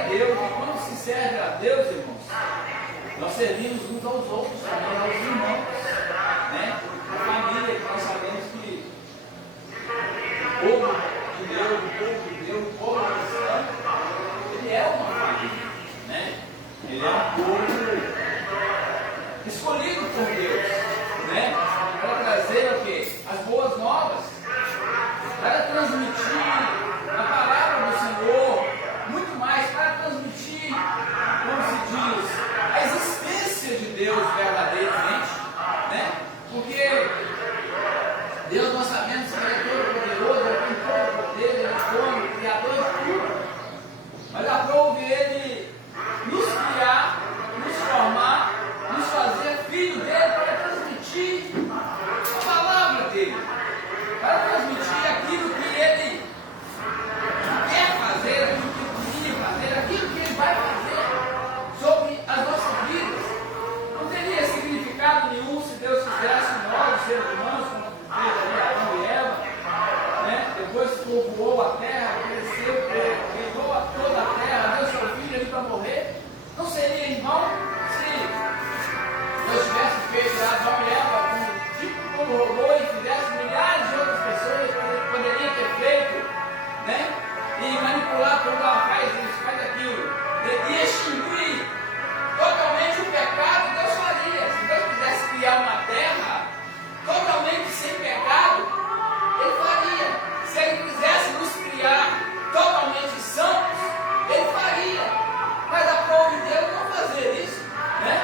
a Deus, e quando se serve a Deus, irmãos, nós servimos uns aos outros, também aos irmãos, né? A família, que nós sabemos que o povo de Deus, o povo cristão, ele é uma família, né? Ele é um povo escolhido por Deus, né? Para trazer o quê? As boas novas, para transmitir a palavra do Senhor, muito mais, para transmitir, como se diz, a existência de Deus verdadeiramente, né? Porque Deus, nós sabemos que Ele é todo poderoso, Ele tem todo o poder, Ele é dono, criador de tudo, mas aprove Ele nos criar, nos formar, nos fazer filho dele para transmitir a palavra dele, para transmitir aquilo que ele quer fazer, aquilo que ele queria fazer, aquilo que ele vai fazer sobre as nossas vidas. Não teria significado nenhum se Deus fizesse nós, os seres humanos, como fez ali Adão e Eva, né? Depois povoou a terra, cresceu, reinou a toda a terra, deu seu filho ali para morrer. Não seria em vão se Deus tivesse feito Adão e Eva como robô e fizesse milhares de outras pessoas, poderia ter feito, né? E manipular como ela faz isso, faz aquilo, e extinguir totalmente o pecado, Deus faria. Se Deus quisesse criar uma terra totalmente sem pecado, Ele faria. Se Ele quisesse nos criar totalmente santos, Ele faria. Mas aprove Deus não fazer isso, né?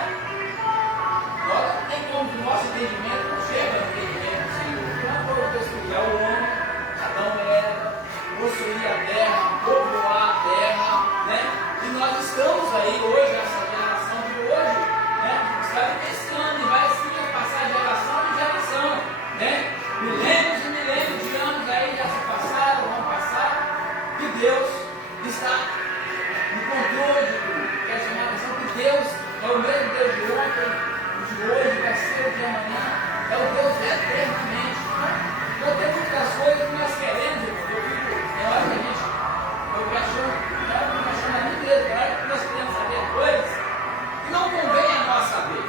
Nós não tem como que o nosso entendimento não chega ao entendimento do Senhor. Não aprove Deus criar o homem, Adão e Eva, possuir a terra, povoar a terra, né? E nós estamos aí hoje, essa geração de hoje, né? Está vivenciando e vai sim passar geração em geração, né? Milênios e milênios de anos aí já se passaram, vão passar, e Deus está no controle de tudo. Quer chamar a atenção que Deus é o mesmo Deus de ontem, o de hoje, vai ser o de amanhã, é o Deus eternamente. Então tem muitas coisas que nós queremos, é hora que a gente, eu questiono a mim mesmo, é hora que nós queremos saber coisas que não convém a nós saber.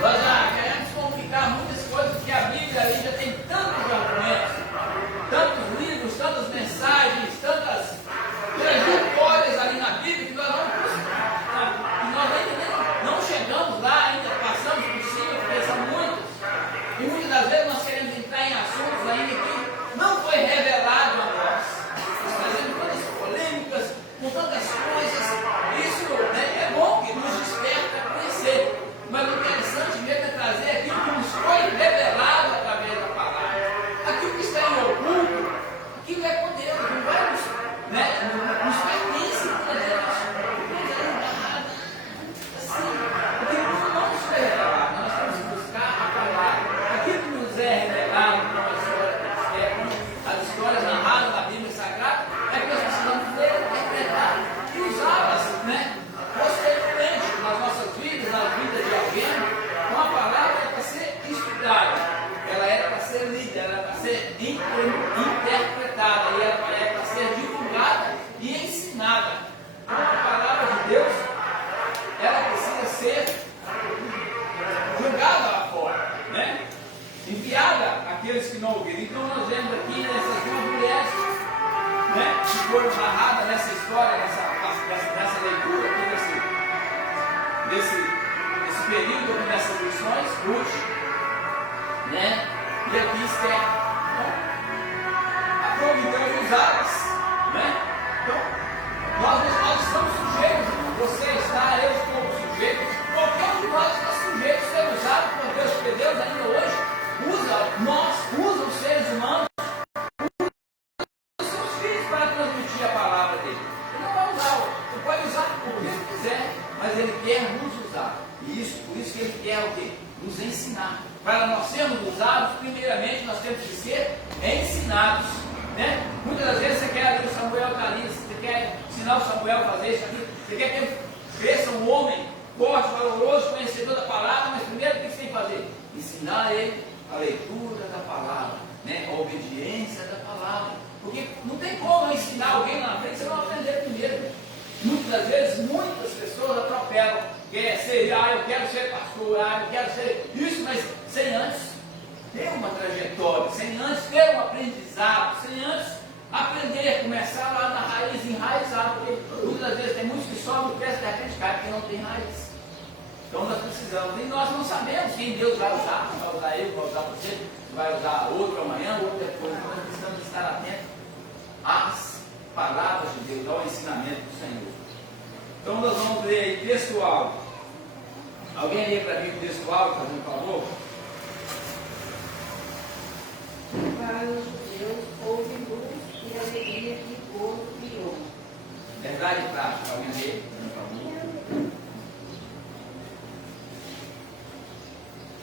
Nós já queremos complicar muitas coisas, porque a Bíblia ali já tem tantos argumentos, tantos livros, tantas mensagens, tantas trajetórias ali na Bíblia, que nós ainda não chegamos lá, ainda passamos por cima, porque são muitos. E muitas das vezes nós queremos entrar em assuntos ainda que não foi revelado a nós. Nós fazemos tantas polêmicas, com tantas coisas. Isso, né, é bom que nos desperta a conhecer. Mas o interessante mesmo é trazer aquilo que nos foi revelado através da palavra. Aquilo que está em oculto, aquilo é com Deus, não vai nos pertence a Deus. Assim, porque não nos foi revelado, nós temos que buscar a palavra. Aquilo que nos é revelado, como as histórias narradas na Bíblia Sagrada, é que nós precisamos ler, interpretar e usá-las, né? Posteriormente, nas nossas vidas, na vida de alguém. Então a palavra é para ser estudada, ela era para ser lida, ela era para ser interpretada, e ela é para ser divulgada e ensinada. Então a palavra de Deus, ela precisa ser jogada lá fora, né? Enviada àqueles que não ouviram. Então nós vemos aqui nessas duas mulheres, né, que foram narradas nessa história, nessa leitura aqui, nesse período aqui dessas lições, Ruth, né, e aqui Esther. Então, aprove Deus usá-las, né? Então, nós estamos sujeitos, você está, eu estou sujeito, qualquer um de nós está sujeito a ser usado por Deus, porque Deus ainda hoje usa os seres humanos, os seus filhos para transmitir a palavra dele. Ele não vai usar, você pode usar o que ele quiser, mas ele quer nos usar. E por isso que ele quer o quê? Nos ensinar. Para nós sermos usados, primeiramente nós temos que ser ensinados, né? Muitas das vezes você quer ali, o Samuel está ali, você quer ensinar o Samuel a fazer isso aqui, você quer que ele cresça um homem forte, valoroso, conhecedor da palavra, mas primeiro o que você tem que fazer? Ensinar ele a leitura da palavra, né? A obediência da palavra. Porque não tem como ensinar alguém lá na frente, você não vai aprender primeiro. mesmo. Muitas das vezes, muitas pessoas atropelam, eu quero ser pastor, eu quero ser isso, mas sem antes ter uma trajetória, sem antes ter um aprendizado, sem antes aprender, começar lá na raiz, enraizado, porque muitas das vezes tem muitos que sobem o pé, de repente cai, porque não tem raiz. Então nós precisamos, e nós não sabemos quem Deus vai usar eu, vai usar você, vai usar outro amanhã, outro depois. Então nós precisamos estar atentos às palavras de Deus, ao ensinamento do Senhor. Então nós vamos ler aí textual. Alguém lê para mim o textual, fazendo um favor? Para os judeus houve luz e alegria e gozo e honra. Verdade e prática, alguém lê, fazendo um favor?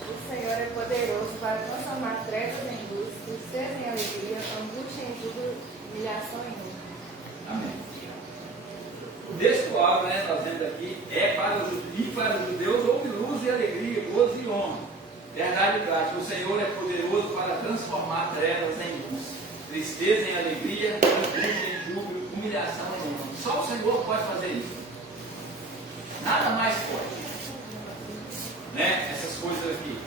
O Senhor é poderoso para transformar trevas em luz, tristeza em alegria, angústia em júbilo, humilhação em honra. Amém. O textual, né, nós vemos aqui, para os judeus houve luz e alegria, gozo e honra. Verdade e prática, o Senhor é poderoso para transformar trevas em luz, tristeza em alegria, angústia em júbilo, humilhação em honra. Só o Senhor pode fazer isso. Nada mais pode. Né? Essas coisas aqui,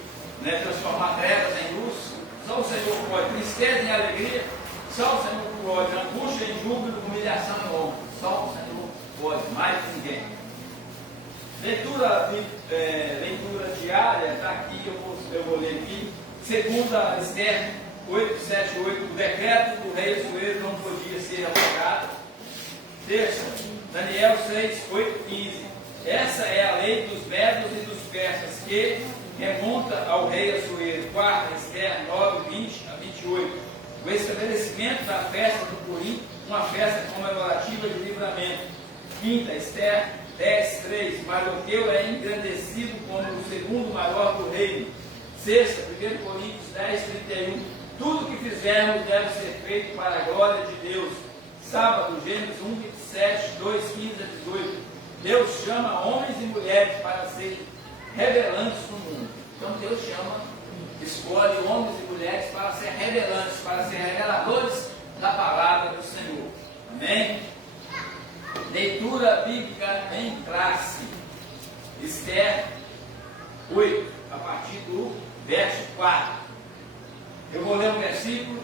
né? Transformar trevas em luz, só o Senhor pode. Tristeza em alegria, só o Senhor pode. Angústia em júbilo, humilhação em honra, só o Senhor pode, mais que ninguém. Leitura diária, está aqui, eu vou ler aqui. Segunda Esther 8:7-8, o decreto do rei Assuero não podia ser aplicado. Terça, Daniel 6:8-15. Essa é a lei dos medos e dos persas, que remonta ao rei Assuero. Quarta, Esther 9:20-28. O estabelecimento da festa do Purim, uma festa comemorativa de livramento. Quinta, Esther 10:3. Mardoqueu é engrandecido como o segundo maior do reino. Sexta, 1 Coríntios 10:31. Tudo que fizermos deve ser feito para a glória de Deus. Sábado, Gênesis 1:27, 2:15-18. Deus chama homens e mulheres para serem revelantes no mundo. Então Deus escolhe homens e mulheres para ser revelantes, para ser reveladores da palavra do Senhor. Amém? Leitura bíblica em classe. Esther 8, a partir do verso 4. Eu vou ler um versículo,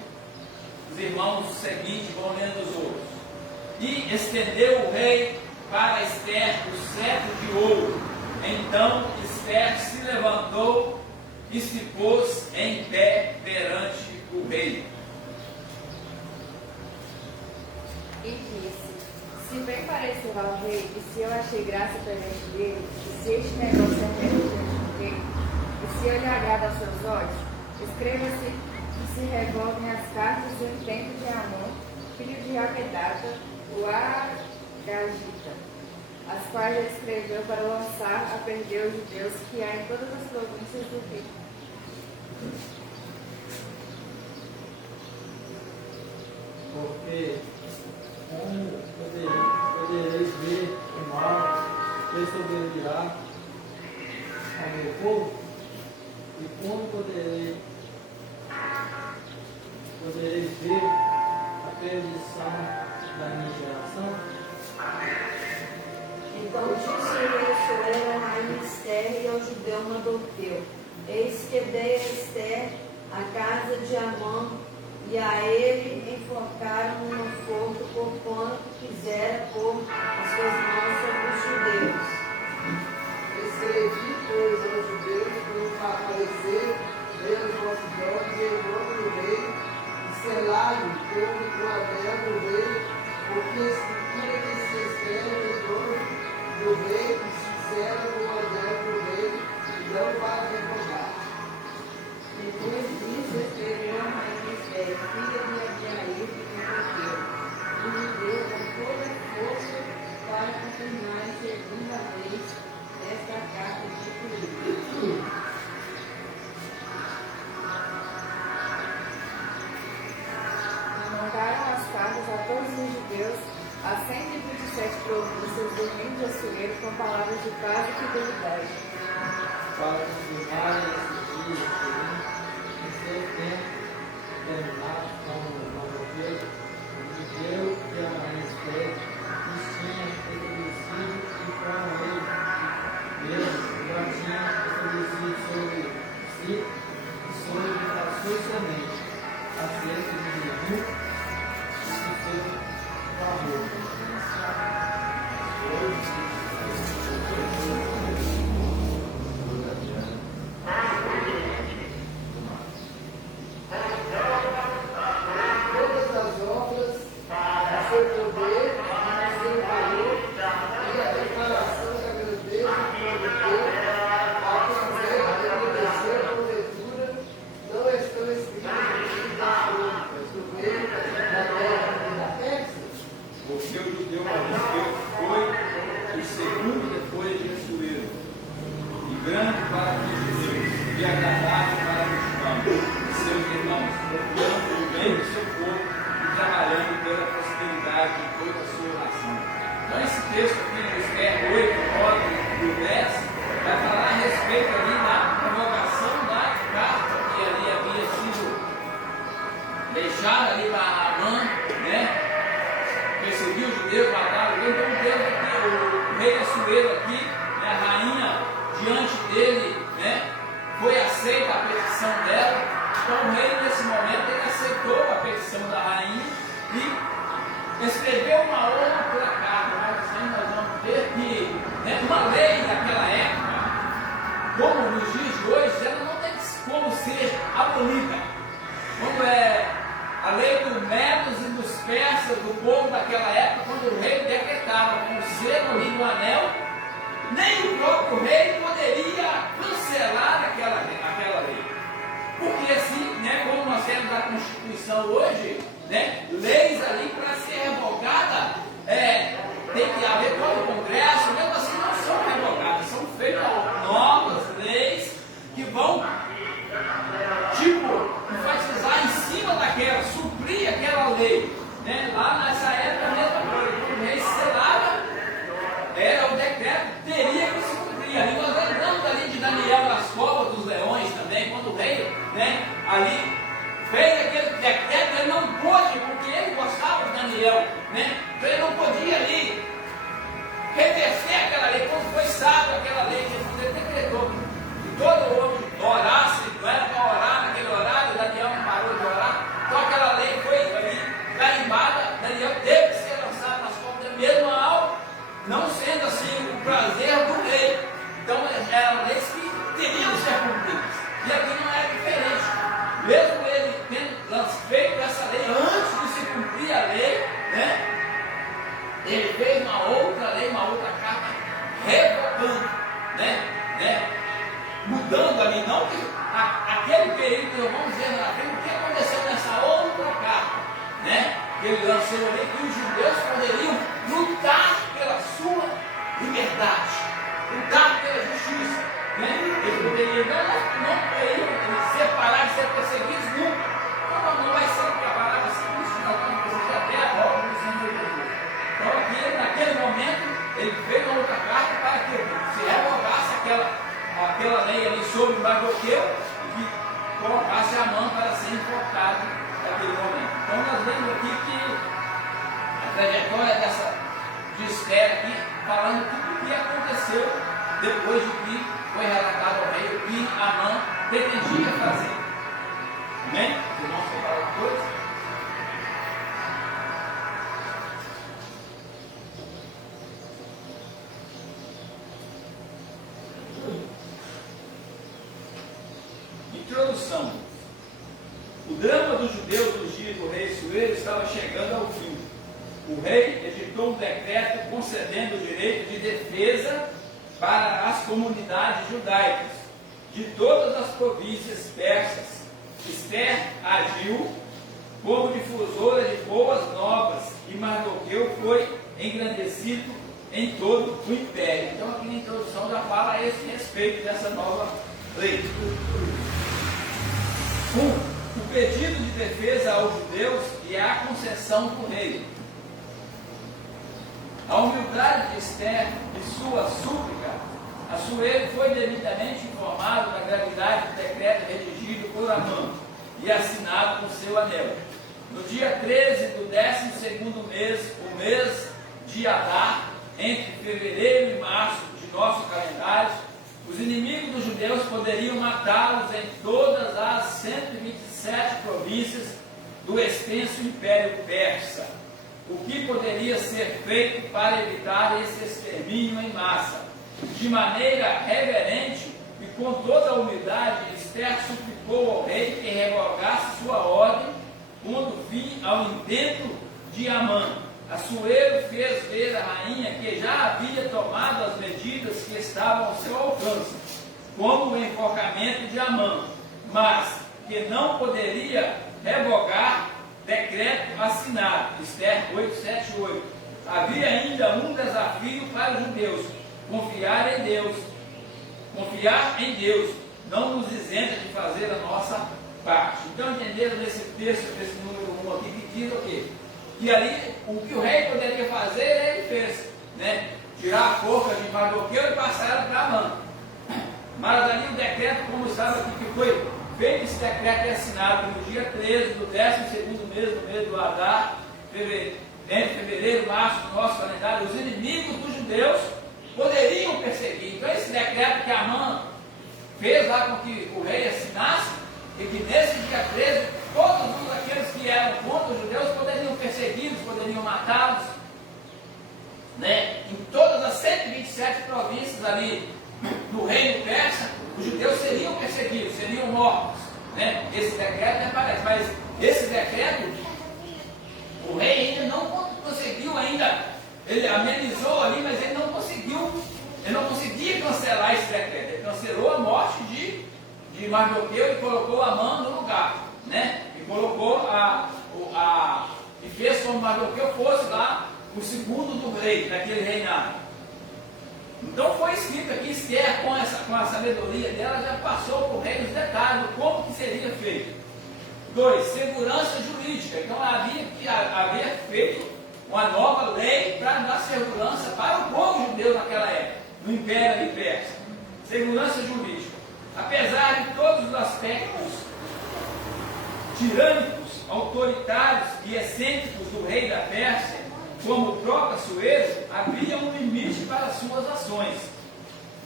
os irmãos seguintes vão lendo os outros. E estendeu o rei para Esther o cetro de ouro. Então Esther se levantou e se pôs em pé perante o rei. E disse: se bem parecer ao rei, e se eu achei graça perante dele, e se este negócio é reto diante do rei, e se eu lhe agrado aos seus olhos, escreva-se que se revolvem as cartas do intento de Amon, filho de Amedata, o Agagita, as quais ele escreveu para lançar a perder os judeus que há em todas as províncias do rei. Porque como podereis ver o mal que sobrevirá ao meu povo, e como podereis ver a perdição da minha geração? Então disse o rei Assuero à rainha Esther e ao judeu Mardoqueu: eis que dei a Esther a casa de Amon, e a ele enforcaram no forno por quanto quisera pôr as suas mãos sobre os judeus. Escrevi, pois, aos judeus para aparecer pelos vossos olhos em nome do rei, e selai-o com a terra do rei, porque a escritura que se escreve em nome do rei, e se sela com a terra do rei, e não vai revogar. Depois disso, escreveu a rainha Esther, filha de Abiail, e Mardoqueu, e lhe deu com toda a força para confirmar a segunda vez esta carta de Purim. Mandaram as cartas a todos os judeus, a 127 províncias do reino de Assuero, com palavras de paz e fidelidade. Para confirmarem esses dias, em seu tempo terminado, como Mardoqueu, o judeu e a rainha Esther, tinha estabelecido e como ele mesmo já tinha estabelecido sobre si e sobre a sua semente, acerca de Jesus e de seu favor. Todas as obras do seu poder, do seu valor e a declaração da grandeza do poder, a quem engrandeceu a porventura, não estão escritas no livro das crônicas do reino da terra e da Pérsia? Porque o judeu foi o segundo depois de Jesuíno, e grande para os judeus, e agradável para os cristãos, seus irmãos, procurando o bem do seu povo e trabalhando pela prosperidade de toda a sua nação. Então esse texto aqui no Esther 8, 9 e 10 vai falar a respeito ali da revogação da carta que ali havia sido deixada ali para Amã, né? Perseguiu os judeus, mataram os judeus. Então Deus aqui, o rei Assuero aqui, né, a rainha diante dele, né, foi aceita a petição dela. Então o rei nesse momento ele aceitou a petição da rainha e escreveu uma outra carta. Nós vamos ver que, né, uma lei naquela época, como nos dias de hoje, ela não tem como ser abolida. Como é a lei dos medos e dos persas, do povo daquela época, quando o rei decretava com o selo ali do anel, nem o próprio rei poderia cancelar aquela lei. Porque assim, né, como nós temos a Constituição hoje, né, leis ali para ser revogada, tem que haver todo o Congresso, mesmo assim não são revogadas, são feitas novas leis que vão enfatizar em cima daquela, suprir aquela lei, né? Lá nessa época, a mesma coisa, quando o rei selava, era o decreto, teria que se cumprir. Ali nós lembramos ali de Daniel nas covas dos leões também, quando o rei, né, ali fez aquele decreto, ele não pôde, porque ele gostava de Daniel, né? Então ele não podia ali reverter aquela lei, quando foi sábio aquela lei que ele decretou. E todo homem orasse, não era para orar naquele horário, Daniel não parou de orar, então aquela lei foi ali carimbada, Daniel teve que ser lançado nas covas dele, mesmo ao não sendo assim o prazer do rei. Então eram leis que teriam que ser cumpridas. E aqui não é diferente. Mesmo ele tendo feito essa lei antes de se cumprir a lei, né, ele fez uma outra lei, uma outra carta, revogando, né, mudando ali, não que aquele período, vamos dizer, o que aconteceu nessa outra carta, né, que ele lançou ali, que os judeus poderiam lutar pela sua liberdade, lutar pela justiça, né? Eles poderiam não poderiam separar de ser perseguidos nunca. Não vai ser preparado assim, isso não precisa até a volta do Senhor Jesus. Então aqui, naquele momento, ele fez uma outra carta para que se revogasse aquela lei ali sobre o Mardoqueu e que colocasse a mão para ser enforcado naquele momento. Então nós vemos aqui que a trajetória de Esther aqui, falando tudo o que aconteceu depois de que foi relatado ao rei o que Amã pretendia fazer. Amém? Os irmãos querem falar uma coisa? Introdução. O drama dos judeus nos dias do rei Assuero estava chegando ao fim. O rei editou um decreto concedendo o direito de defesa para as comunidades judaicas de todas as províncias persas. Esther agiu como difusora de boas novas e Mardoqueu foi engrandecido em todo o império. Então aqui na introdução já fala a esse respeito dessa nova lei. O pedido de defesa aos judeus e a concessão do rei. A humildade de Esther e sua súplica, Assuero foi devidamente informado da gravidade do decreto redigido por Amã e assinado com seu anel. No dia 13 do 12º mês, o mês de Adar, entre fevereiro e março de nosso calendário, os inimigos dos judeus poderiam matá-los em todas as 127 províncias do extenso Império Persa. O que poderia ser feito para evitar esse extermínio em massa? De maneira reverente e com toda a humildade, Esther suplicou ao rei que revogasse sua ordem, pondo fim ao intento de Amã. Assuero fez ver à rainha que já havia tomado as medidas que estavam ao seu alcance, como o enforcamento de Amã, mas que não poderia revogar decreto assinado. Esther 8:7-8. Havia ainda um desafio para os judeus: confiar em Deus, não nos isenta de fazer a nossa parte. Então entenderam nesse texto, nesse número 1 aqui, que diz o quê? Que ali, o que o rei poderia fazer, ele fez, né? Tirar a forca de Mardoqueu e passar ela para Amã. Mas ali o decreto, como estava aqui, que foi feito esse decreto e assinado no dia 13 do 12º mês do mês do Adar, entre fevereiro e março do nosso calendário, os inimigos dos judeus poderiam perseguir. Então esse decreto que Amã fez lá com que o rei assinasse, e que nesse dia 13, todos aqueles que eram contra os judeus poderiam persegui-los, poderiam matá-los, né? Em todas as 127 províncias ali no reino persa, os judeus seriam perseguidos, seriam mortos, né? Esse decreto não aparece, mas esse decreto, o rei ainda não conseguiu ainda, ele amenizou ali, mas ele não conseguia cancelar esse decreto. Ele cancelou a morte de Mardoqueu e colocou Amã no lugar, né? E colocou e fez como Mardoqueu fosse lá o segundo do rei, naquele reinado. Então foi escrito aqui, Esther, com a sabedoria dela, já passou por rei os detalhes de como que seria feito. 2. Segurança jurídica. Então havia feito uma nova lei para dar segurança para o povo judeu naquela época, no Império de Persa. Segurança jurídica. Apesar de todos os aspectos tirânicos, autoritários e excêntricos do rei da Pérsia, como o próprio Assuero, havia um limite para suas ações.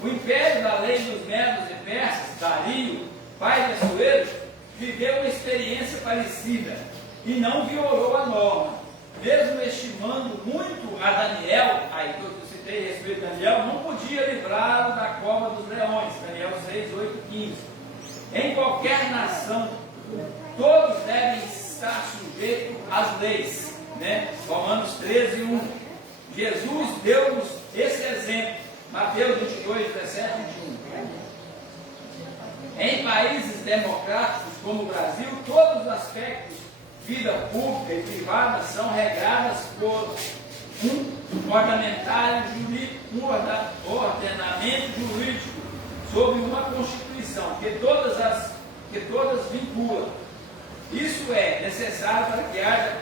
O império da lei dos medos e persas, Dario, pai de Assuero, viveu uma experiência parecida e não violou a norma. Mesmo estimando muito a Daniel, aí que eu citei a respeito de Daniel, não podia livrá-lo da cova dos leões, Daniel 6:8-15. Em qualquer nação, todos devem estar sujeitos às leis, né? Romanos 13:1. Jesus deu-nos esse exemplo, Mateus 22:17-21. Em países democráticos como o Brasil, todos os aspectos vida pública e privada são regradas por um ordenamento jurídico sobre uma Constituição que todas vinculam. Isso é necessário para que haja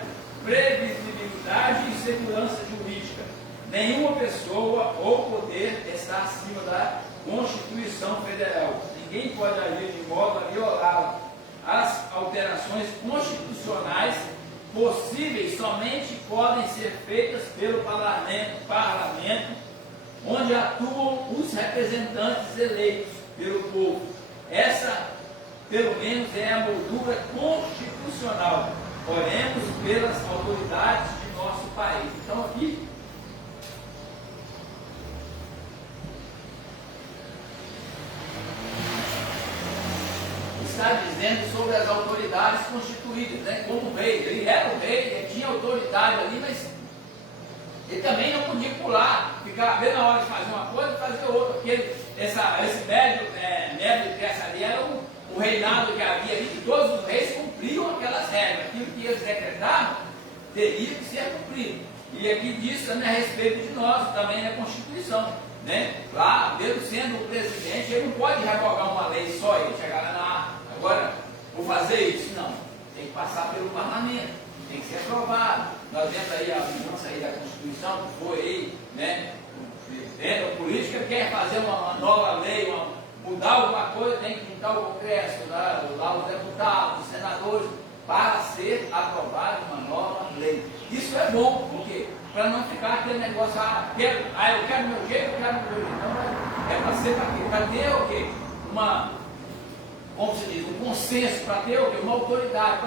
previsibilidade e segurança jurídica. Nenhuma pessoa ou poder está acima da Constituição Federal. Ninguém pode agir de modo a violá-la. As alterações constitucionais possíveis somente podem ser feitas pelo parlamento, onde atuam os representantes eleitos pelo povo. Essa, pelo menos, é a moldura constitucional. Oremos pelas autoridades de nosso país. Então, aqui está dizendo sobre as autoridades constituídas, né? Como o rei. Ele era o rei, ele tinha autoridade ali, mas ele também não podia pular, ficar bem na hora de fazer uma coisa e fazer outra, porque esse médio de Persa ali era o reinado que havia ali, que todos os reis cumpriam aquelas regras. Aquilo que eles decretavam teria que ser cumprido. E aqui diz também a respeito de nós, também na Constituição, né? Lá, mesmo sendo o presidente, ele não pode revogar uma lei só, ele chegar lá, agora vou fazer isso. Não, tem que passar pelo parlamento, tem que ser aprovado. Nós vemos aí a mudança aí da Constituição, que foi aí, né? Dentro da política, quer fazer uma nova lei, mudar alguma coisa, tem que juntar o Congresso, lá os deputados, os senadores, para ser aprovada uma nova lei. Isso é bom, porque para não ficar aquele negócio, eu quero meu jeito, eu quero meu jeito. Não, é para ser para quê? Para ter o quê? Como se diz, um consenso, para ter o quê? Uma autoridade,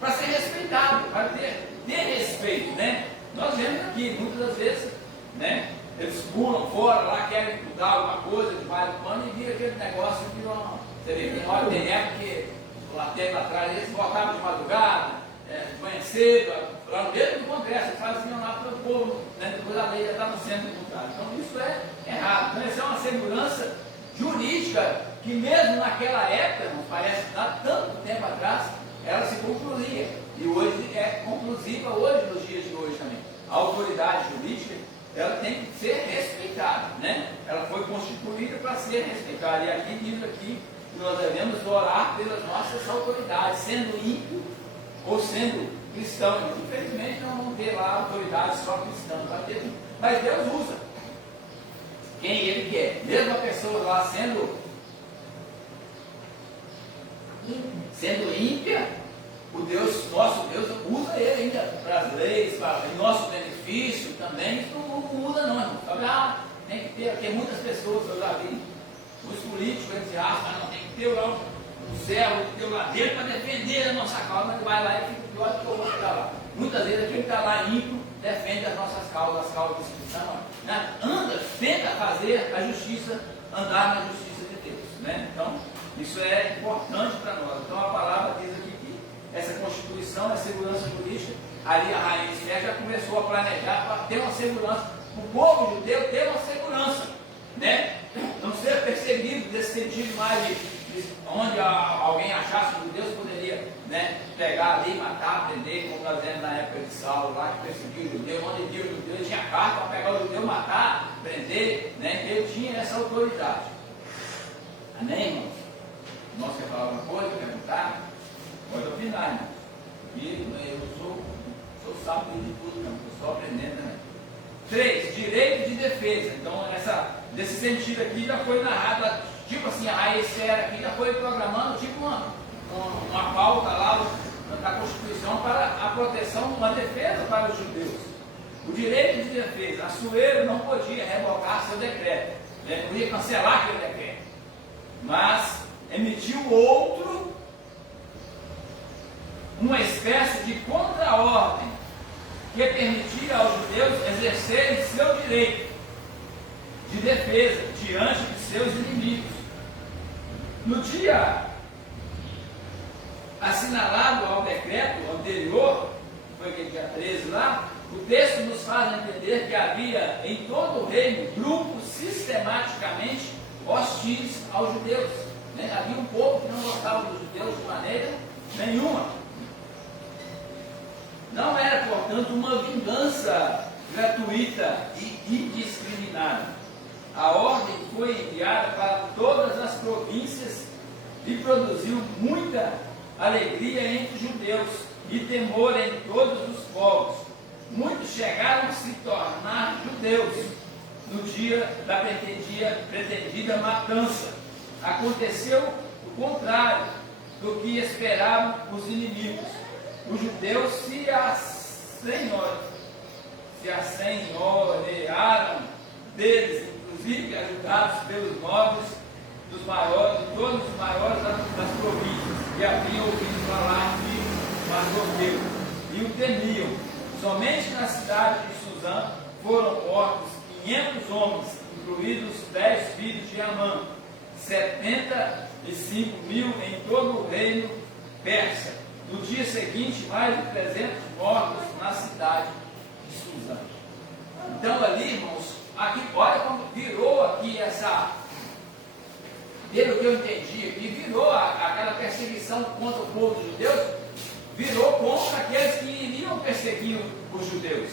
para ser respeitado, para ter respeito, né? Nós vemos aqui, muitas das vezes, né? Eles pulam fora lá, querem mudar alguma coisa, debaixo do pano, e vira aquele negócio que não. Você vê, tem época que lá atrás eles voltavam de madrugada, de manhã cedo, lá no meio do congresso, eles faziam lá para o povo, né? Depois a lei já estava sendo mudada. Então isso é errado. Então isso é uma segurança jurídica que mesmo naquela época, não parece há tanto tempo atrás, ela se concluía. E hoje é conclusiva hoje, nos dias de hoje também. A autoridade jurídica, ela tem que ser respeitada, né? Ela foi constituída para ser respeitada. E aqui diz aqui que nós devemos orar pelas nossas autoridades, sendo ímpio ou sendo cristão. Infelizmente não vamos ter lá autoridades só cristãs, mas Deus usa quem Ele quer. Mesmo a pessoa lá sendo ímpia, nosso Deus usa ele ainda para as leis, para o nosso benefício também. Isso não muda não, irmão. Tem que ter, porque muitas pessoas, eu já vi, os políticos, eles acham, não, tem que ter lá um servo, tem que ter lá dentro para defender a nossa causa, mas vai lá e fica pior que o outro está lá. Muitas vezes aquele que está lá ímpio defende as nossas causas, as causas de instituição, né? Tenta fazer a justiça, andar na justiça de Deus, né? Então, isso é importante para nós. Então a palavra diz aqui que essa Constituição, a segurança jurídica, ali a rainha Esther já começou a planejar para ter uma segurança, o povo judeu ter uma segurança, né? Não ser perseguido nesse sentido mais de onde alguém achasse que Deus poderia, né, pegar ali, matar, prender, como nós vemos na época de Saulo, lá que perseguiu o judeu, onde viu o judeu, ele tinha carta para pegar o judeu, matar, prender, né? Ele tinha essa autoridade. Amém, irmãos? Nós quer falar alguma coisa, perguntar? Pode opinar, irmão. E eu sou sábio de tudo, não. Estou só aprendendo também. 3. Direito de defesa. Então, nesse sentido aqui já foi narrado, tipo assim, a rainha Esther aqui já foi programando, tipo uma pauta lá da Constituição para a proteção, uma defesa para os judeus. O direito de defesa. Assuero não podia revogar seu decreto, né? Podia cancelar aquele decreto, mas emitiu outro, uma espécie de contra-ordem que permitia aos judeus exercerem seu direito de defesa diante de seus inimigos. No dia assinalado ao decreto anterior, foi aquele dia 13 lá, o texto nos faz entender que havia em todo o reino grupos sistematicamente hostis aos judeus. Havia um povo que não gostava dos judeus de maneira nenhuma. Não era, portanto, uma vingança gratuita e indiscriminada. A ordem foi enviada para todas as províncias e produziu muita alegria entre os judeus e temor em todos os povos. Muitos chegaram a se tornar judeus no dia da pretendida matança. Aconteceu o contrário do que esperavam os inimigos. Os judeus se assenhorearam deles, inclusive ajudados pelos nobres dos maiores, de todos os maiores das províncias, que haviam ouvido falar de Mardoqueu e o temiam. Somente na cidade de Suzã foram mortos 500 homens, incluídos 10 filhos de Amã, 75 mil em todo o reino persa. No dia seguinte, mais de 300 mortos na cidade de Suzã. Então ali, irmãos, aqui, olha como virou aqui pelo que eu entendi aqui, virou aquela perseguição contra o povo judeu, virou contra aqueles que iriam perseguir os judeus,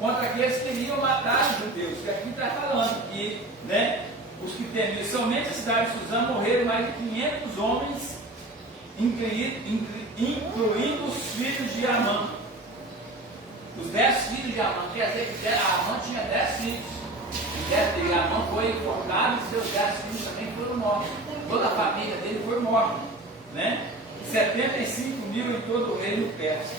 contra aqueles que iriam matar os judeus, que aqui está falando que, né, os que temiam, somente a cidade de Suzã morreram mais de 500 homens, incluindo os filhos de Amã. Os 10 filhos de Amã, quer dizer que Amã tinha 10 filhos. E Amã foi enforcado e seus 10 filhos também foram mortos. Toda a família dele foi morta, né? 75 mil em todo o reino persa.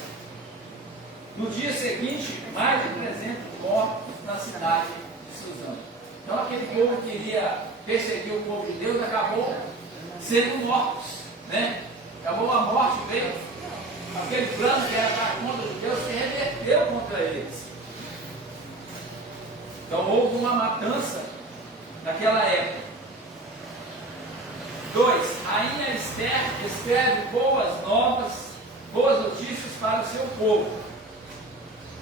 No dia seguinte, mais de 300 mortos na cidade de Suzã. Então aquele povo que iria perseguir o povo de Deus acabou sendo mortos, né? Acabou a morte, veio aquele plano que era para contra os judeus, se reverteu contra eles. Então houve uma matança naquela época. 2. Rainha Esther escreve boas novas, boas notícias para o seu povo.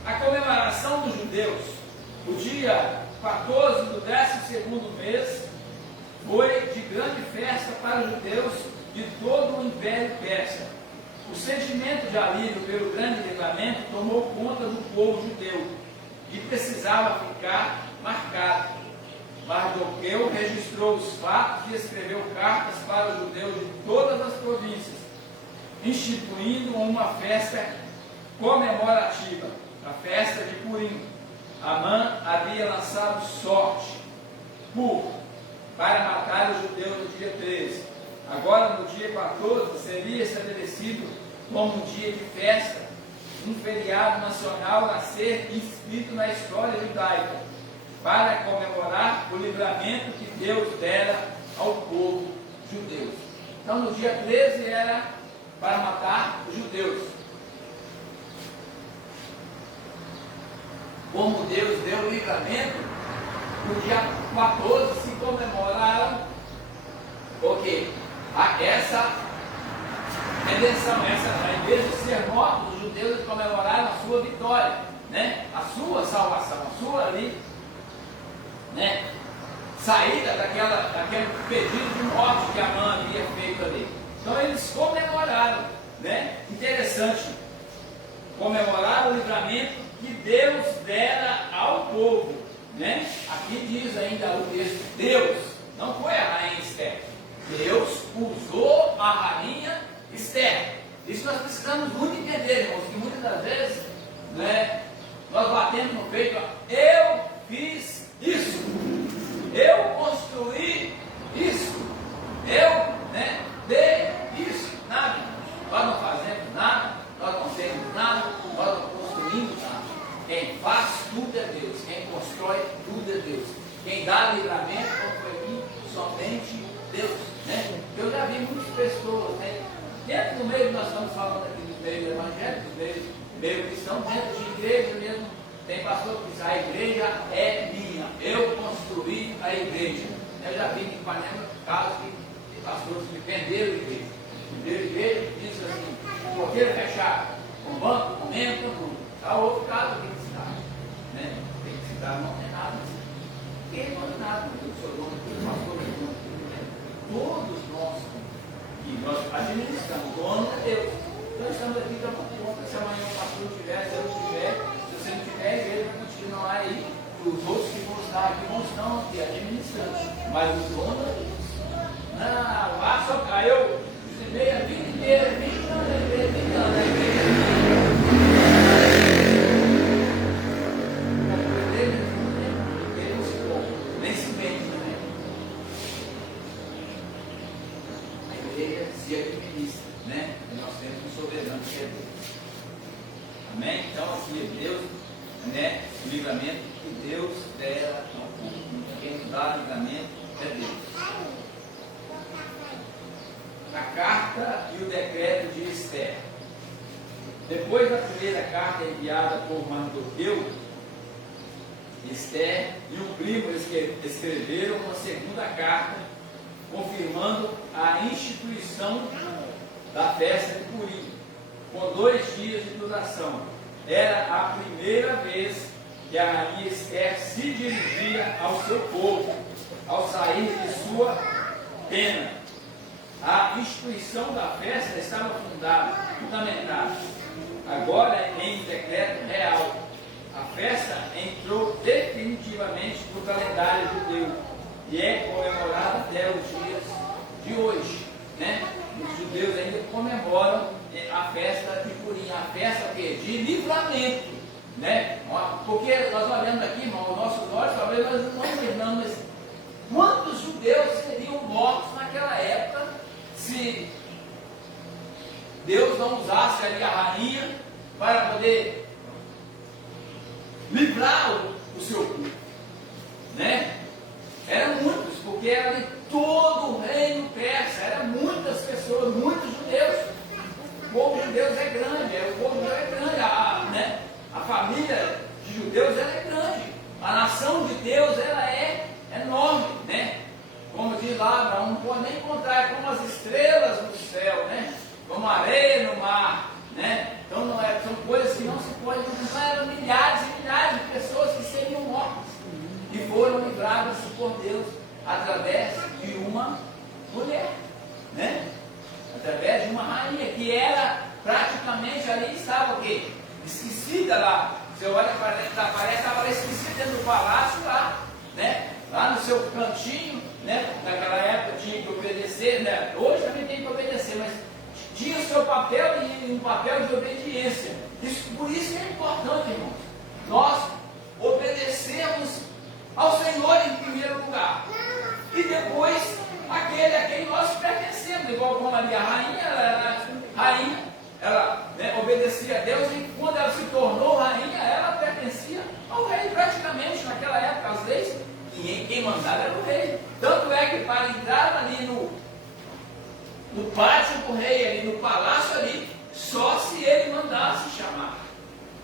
A comemoração dos judeus, o dia 14 do 12º mês, foi de grande festa para os judeus de todo o Império Persa. O sentimento de alívio pelo grande livramento tomou conta do povo judeu, que precisava ficar marcado. Mardoqueu registrou os fatos e escreveu cartas para os judeus de todas as províncias, instituindo uma festa comemorativa, a festa de Purim. Amã havia lançado sorte para matar os judeus no dia 13. Agora, no dia 14, seria estabelecido como um dia de festa, um feriado nacional a ser inscrito na história judaica, para comemorar o livramento que Deus dera ao povo judeu. Então, no dia 13 era para matar os judeus. Como Deus deu o livramento, no dia 14 se comemoraram o quê? Essa redenção, em vez de ser mortos, os judeus comemoraram a sua vitória, né? A sua salvação, a sua ali, né? Saída daquele pedido de morte que Amã havia feito ali. Então eles comemoraram, né? Interessante, comemorar o livramento que Deus dera ao povo, né? Aqui diz ainda o texto, Deus, não foi a rainha Esther, Deus usou a rainha Esther. Isso nós precisamos muito entender, irmãos, que muitas das vezes, né, nós batemos no peito, eu fiz isso, eu construí isso, eu, né, dei isso, nada. Nós não fazemos nada, nós não temos nada, nós não construímos nada. Quem faz tudo é Deus, quem constrói tudo é Deus, quem dá livramento, como foi aqui, somente Deus, né? Eu já vi muitas pessoas, né? Dentro do meio, nós estamos falando aqui dos meios evangélicos, meio cristão, dentro de igreja mesmo, tem pastor que diz, a igreja é minha, eu construí a igreja. Eu já vi em Ipanema casos de pastores que venderam a igreja. Venderam a igreja e disse assim, porteiro fechado, com banco, comendo, tudo. Há outro caso aqui de cidade, né? Tem que citar, não tem nada. Ninguém não tem nada, o seu dono, o pastor, todos nós que nós administramos, o dono é Deus. Nós estamos aqui para uma conta. Se amanhã o pastor tiver, se eu não tiver, se você não tiver, a igreja vai continuar aí. Os outros que vão estar aqui vão estar aqui administrando. Mas o dono é Deus. Não, lá só caiu. Dizimei a vida inteira, 20 anos da igreja, 20 anos da igreja. Nem se vende, né? A igreja se administra, né? E nós temos um soberano que é Deus. Amém? Então, assim, Deus, né? O livramento que Deus dera ao povo. Quem nos dá livramento é Deus. A carta e o decreto de Esther. Depois da primeira carta enviada por Mardoqueu, Esther e um primo escreveram uma segunda carta, confirmando a instituição da festa de Purim, com 2 dias de duração. Era a primeira vez que a rainha Esther se dirigia ao seu povo, ao sair de sua pena. A instituição da festa estava fundamentada, agora em decreto real. A festa entrou definitivamente no calendário judeu e é comemorada até os dias de hoje, né? Os judeus ainda comemoram a festa de Purim, a festa de livramento, né? Porque nós olhando aqui, irmão, os nossos olhos, talvez nós não imaginamos, mas quantos judeus seriam mortos naquela época se Deus não usasse ali a rainha para poder porque era de todo o reino persa, eram muitas pessoas, muitos judeus. O povo de Deus é grande, o povo de Deus é grande, a família de judeus ela é grande, a nação de Deus ela é enorme, né? Como diz lá, Abraão, não pode nem contar, é como as estrelas no céu, né? Como a areia no mar, né? Então são coisas que não se pode contar, eram milhares e milhares de pessoas que seriam mortas e foram livradas por Deus através de uma mulher, né? Através de uma rainha que era praticamente ali estava o quê? Esquecida lá. Você olha para dentro, estava lá esquecida dentro do palácio lá, né? Lá no seu cantinho, né? Naquela época tinha que obedecer, né? Hoje também tem que obedecer, mas tinha o seu papel e um papel de obediência. Por isso que é importante, irmãos, nós obedecermos ao Senhor em primeiro lugar e depois aquele a quem nós pertencemos, igual como ali a rainha, ela era rainha, ela obedecia a Deus e quando ela se tornou rainha, ela pertencia ao rei praticamente naquela época, as leis, quem mandava era o rei. Tanto é que para entrar ali no pátio do rei, ali no palácio ali, só se ele mandasse chamar,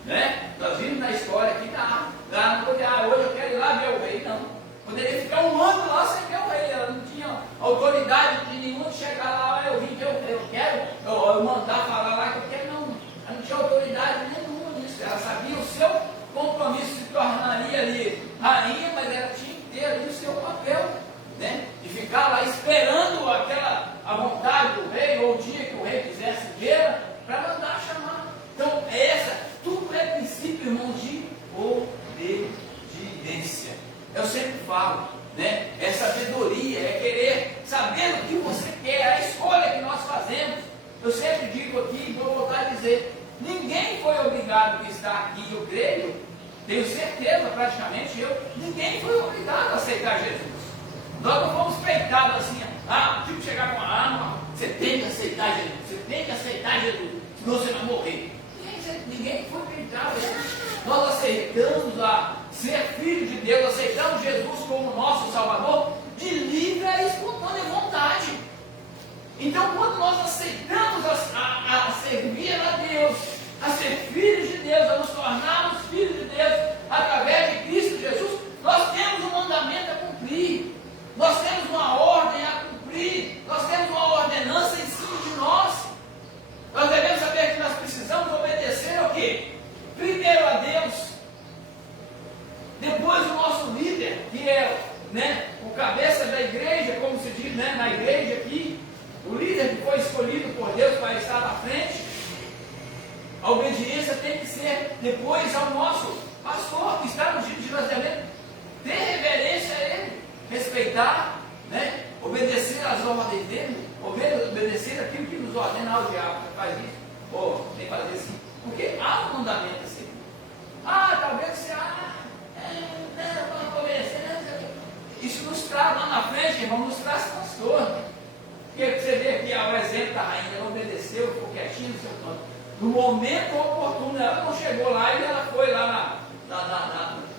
né? Nós vimos na história que lá não podia, hoje eu quero ir lá ver o rei, não. Poderia ficar um ano lá sem ver o rei, ela não tinha autoridade de nenhum de chegar lá, eu vim ver o rei, eu quero, eu mandar falar lá que eu quero, não. Ela não tinha autoridade nenhuma nisso, ela sabia o seu compromisso, se tornaria ali rainha, mas ela tinha que ter ali o seu papel, né? De ficar lá esperando a vontade do rei, ou o dia que o rei quisesse ver, para mandar chamar. Então, tudo é princípio, irmãos, de obediência. Eu sempre falo, né? É sabedoria, é querer saber o que você quer, a escolha que nós fazemos. Eu sempre digo aqui, e vou voltar a dizer, ninguém foi obrigado a estar aqui, eu creio, tenho certeza praticamente, ninguém foi obrigado a aceitar Jesus. Nós não fomos peitados assim, tipo chegar com uma arma, você tem que aceitar Jesus, você tem que aceitar Jesus, senão você vai morrer. Ninguém foi peitado. Nós aceitamos a ser filho de Deus, aceitamos Jesus como nosso Salvador, de livre e espontânea vontade. Então, quando nós aceitamos a servir a Deus, a ser filhos de Deus, a nos tornarmos filhos de Deus, através de Cristo Jesus, nós temos um mandamento a cumprir, nós temos uma ordem a cumprir, nós temos uma ordenança em cima de nós. Nós devemos saber que nós precisamos obedecer ao quê? Primeiro a Deus, depois o nosso líder, que é, né, o cabeça da igreja, como se diz, né, na igreja aqui, o líder que foi escolhido por Deus para estar na frente. A obediência tem que ser depois ao nosso pastor, que está no dia de nós devemos ter reverência a ele, respeitar, né, obedecer às ordens dele, obedecer aquilo que nos ordena. O diabo faz isso, ou tem que fazer assim, porque há um mandamento assim. Talvez você, não obedecer, isso nos traz lá na frente, irmão, nos traz transtorno. Porque você vê aqui o exemplo da rainha, ela obedeceu, ficou quietinha no seu canto. No momento oportuno, ela não chegou lá e ela foi lá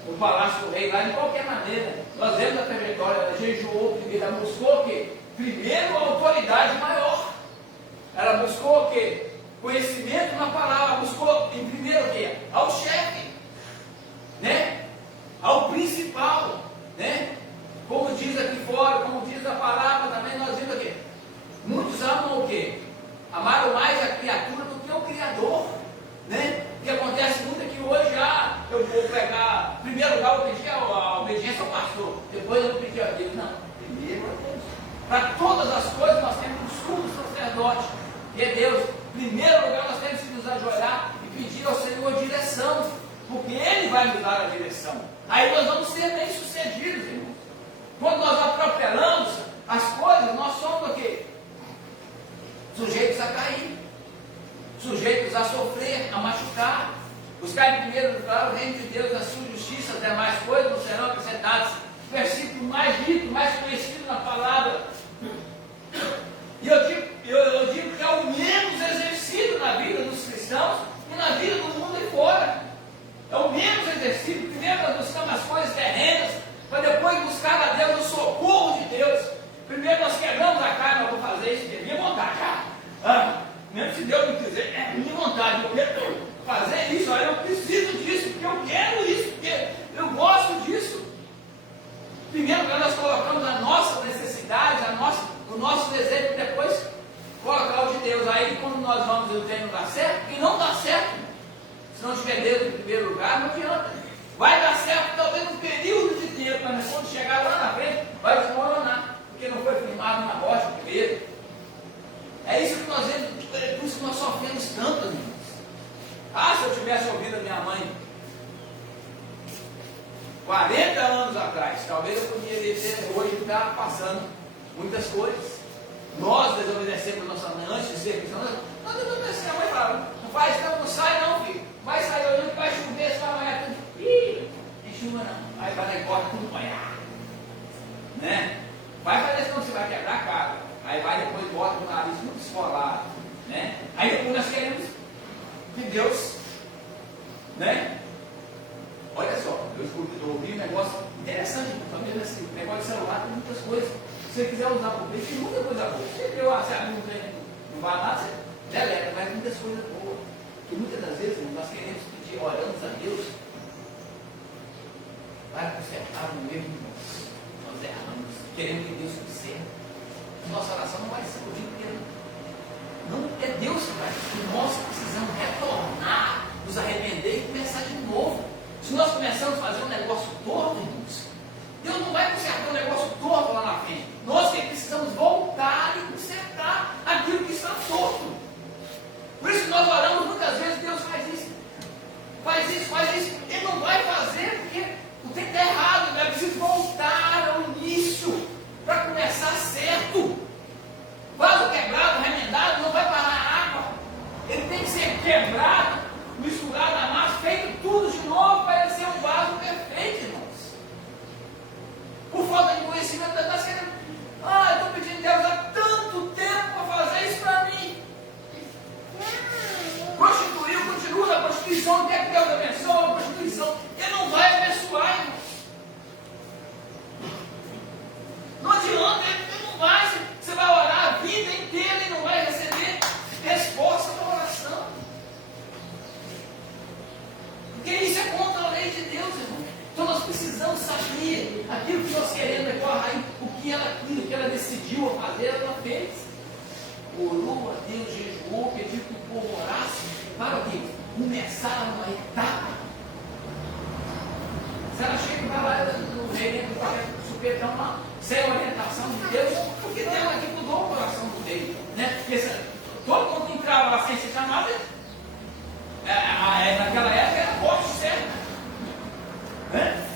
no palácio do rei, lá de qualquer maneira. Nós vemos a trajetória, ela jejuou primeiro, ela buscou o quê? Primeiro a autoridade maior. Ela buscou o quê? Conhecimento na palavra, buscou em primeiro o quê? Ao chefe, né? Ao principal, né? Como diz aqui fora, como diz a palavra também, nós vimos aqui. Muitos amam o quê? Amaram mais a criatura do que o Criador, né? O que acontece muito é que hoje, eu vou pegar, em primeiro lugar, eu pedi a obediência ao pastor, depois eu pedi a Deus. Não, primeiro a Deus. Para todas as coisas nós temos um sumo sacerdote, que é Deus. Em primeiro lugar, nós temos que nos ajoelhar e pedir ao Senhor direção, porque Ele vai nos dar a direção. Aí nós vamos ser bem-sucedidos, irmãos. Quando nós atropelamos as coisas, nós somos o quê? Sujeitos a cair, sujeitos a sofrer, a machucar. Buscar em primeiro lugar o reino de Deus, a sua justiça, as demais coisas não serão acrescentadas. Versículo mais dito, mais conhecido na palavra. E eu digo que é o menos exercido na vida dos cristãos e na vida do mundo e fora. É o menos exercido. Primeiro nós buscamos as coisas terrenas, para depois buscar a Deus o socorro de Deus. nosso desejo depois colocar o de Deus. Aí quando nós vamos e o treino não dá certo, e não dá certo, se não tiver Deus em primeiro lugar, não adianta. Vai dar certo talvez um período de tempo, mas quando chegar lá na frente, vai desmoronar, porque não foi firmado na rocha primeiro. É isso que nós vemos, por isso que nós sofremos tanto, irmãos. Ah, se eu tivesse ouvido a minha mãe 40 anos atrás, talvez eu poderia ter hoje estar passando muitas coisas. Nós desobedecemos nossa mãe antes de ser cristãos. Nós desobedecemos. A mãe fala, não faz não, não sai não, filho. Vai sair hoje, vai chover, você vai amanhã tudo. Ih, tem chuva não. Aí vai lá e corta tudo banhar. Né? Vai fazer senão você vai quebrar a cara. Aí vai depois bota o nariz muito esfolado. Né? Aí depois nós queremos de Deus. Né? Olha só, eu ouvi um negócio interessante, também nesse negócio de celular, tem muitas coisas. Se você quiser usar por bem, tem muita coisa boa. Se você não vai lá, você deleta, mas muitas coisas boas. Porque muitas das vezes nós queremos pedir, oramos a Deus para consertar o erro de nós erramos, queremos que Deus conserte. Nossa oração não vai ser o dia inteiro. Não é Deus que vai. Nós precisamos retornar, nos arrepender e começar de novo. Se nós começamos a fazer um negócio torto, irmãos, Deus não vai consertar um negócio torto lá na frente. Nós que precisamos voltar e consertar aquilo que está torto. Por isso que nós oramos muitas vezes, Deus faz isso. Faz isso, faz isso. Ele não vai fazer porque o tempo está errado. É preciso voltar ao início para começar certo. Vaso quebrado, remendado, não vai parar a água. Ele tem que ser quebrado, misturado na massa, feito tudo de novo para ele ser um vaso perfeito, irmãos. Por falta de conhecimento, nós queremos. Eu estou pedindo a Deus há tanto tempo para fazer isso para mim. Prostituiu, continua na prostituição, quer que Deus abençoe a prostituição. Ele não vai abençoar, irmãos. Não adianta, ele não vai. Você vai orar a vida inteira e não vai receber resposta da oração. Porque isso é contra a lei de Deus, irmão. Então nós precisamos saber aquilo que nós queremos é com a rainha, aquilo que ela decidiu a fazer, ela fez. Orou a Deus, jejuou, pediu que o povo orasse para o quê? Começar uma etapa. Se ela chega e vai lá no reino do qualquer supetão lá, sem orientação de Deus, porque Deus aqui mudou o coração do rei. Né? Porque todo mundo que entrava lá sem ser chamado, naquela época era forte certo. Né?